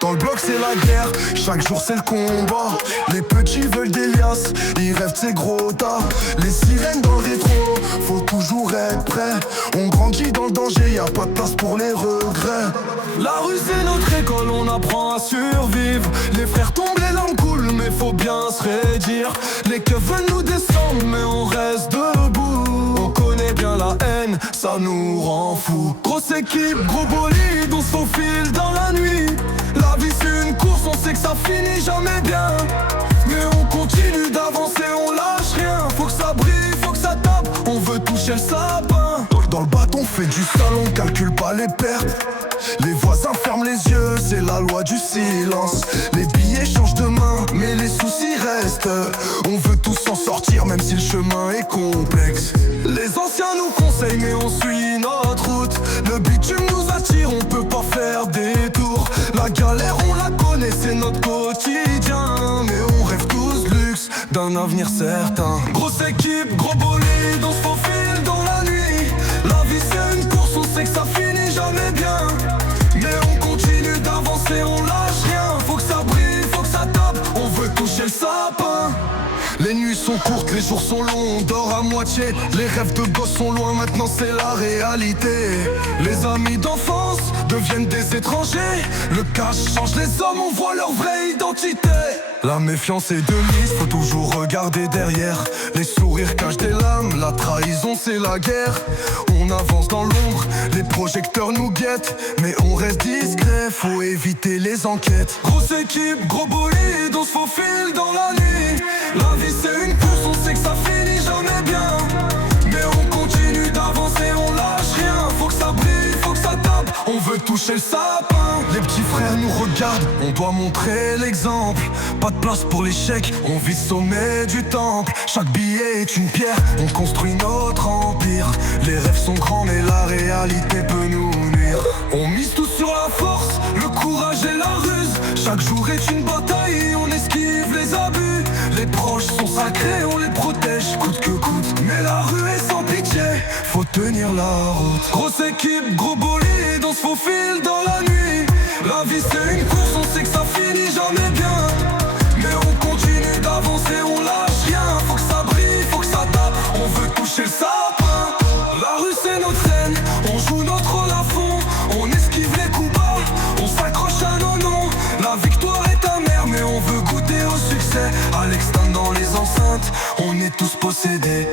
Dans le bloc c'est la guerre, chaque jour c'est le combat. Les petits veulent des liasses, ils rêvent de ces gros tas. Les sirènes dans le rétro, faut toujours être prêt. On grandit dans le danger, y a pas de place pour les regrets. La rue c'est notre école, on apprend à survivre. Les frères tombent, les larmes coulent, mais faut bien se raidir. Les keufs veulent nous descendre, mais on reste debout. On connaît bien la haine, ça nous rend fous. Grosse équipe, gros bolide, on se faufile dans la nuit. La vie c'est une course, on sait que ça finit jamais bien. Mais on continue d'avancer, on lâche rien. Faut que ça brille, faut que ça tape, on veut toucher le sapin. Dans le bâton fait du sale, on calcule pas les pertes. Les voisins ferment les yeux, c'est la loi du silence. Les billets changent de main, mais les soucis restent. On veut tous s'en sortir, même si le chemin est complexe. Les anciens nous conseillent, mais on suit notre route. Le bitume nous attire, on peut pas faire des tours. La galère on la connaît, c'est notre quotidien. Mais on rêve tous de luxe, d'un avenir certain. Grosse équipe, gros bolide, on se faufile dans la nuit. La vie c'est une course, on sait que ça finit jamais bien. Mais on continue d'avancer, on lâche rien. Faut que ça brille, faut que ça tape, on veut toucher le sapin. Les nuits sont courtes, les jours sont longs, on dort à moitié. Les rêves de gosse sont loin, maintenant c'est la réalité. Les amis d'enfance deviennent des étrangers. Le cash change les hommes, on voit leur vraie identité. La méfiance est de mise, faut toujours regarder derrière. Les sourires cachent des lames, la trahison c'est la guerre. On avance dans l'ombre, les projecteurs nous guettent. Mais on reste discret, faut éviter les enquêtes. Grosse équipe, gros bolide, on se faufile dans la nuit. La vie c'est une course, on sait que ça finit jamais bien. Mais on continue d'avancer, on lâche rien. Faut que ça brille, faut que ça tape, on veut toucher le sapin. Les petits frères nous regardent, on doit montrer l'exemple. Pas de place pour l'échec, on vise sommet du temple. Chaque billet est une pierre, on construit notre empire. Les rêves sont grands mais la réalité peut nous nuire. On mise tout sur la force, le courage et la ruse. Chaque jour est une bataille, on esquive les abus. Les proches sont sacrés, on les protège coûte que coûte. Mais la rue est sans pitié, faut tenir la route. Grosse équipe, gros bolide, on se faufile dans la nuit. La vie c'est une course, on sait que ça finit jamais bien. Mais on continue d'avancer, on lâche rien. Faut que ça brille, faut que ça tape, on veut toucher le sapin. La rue c'est notre scène, on joue notre rôle à fond. On esquive les coups bas, on s'accroche à nos noms. La victoire est amère, mais on veut goûter au succès. À l'extérieur dans les enceintes, on est tous possédés.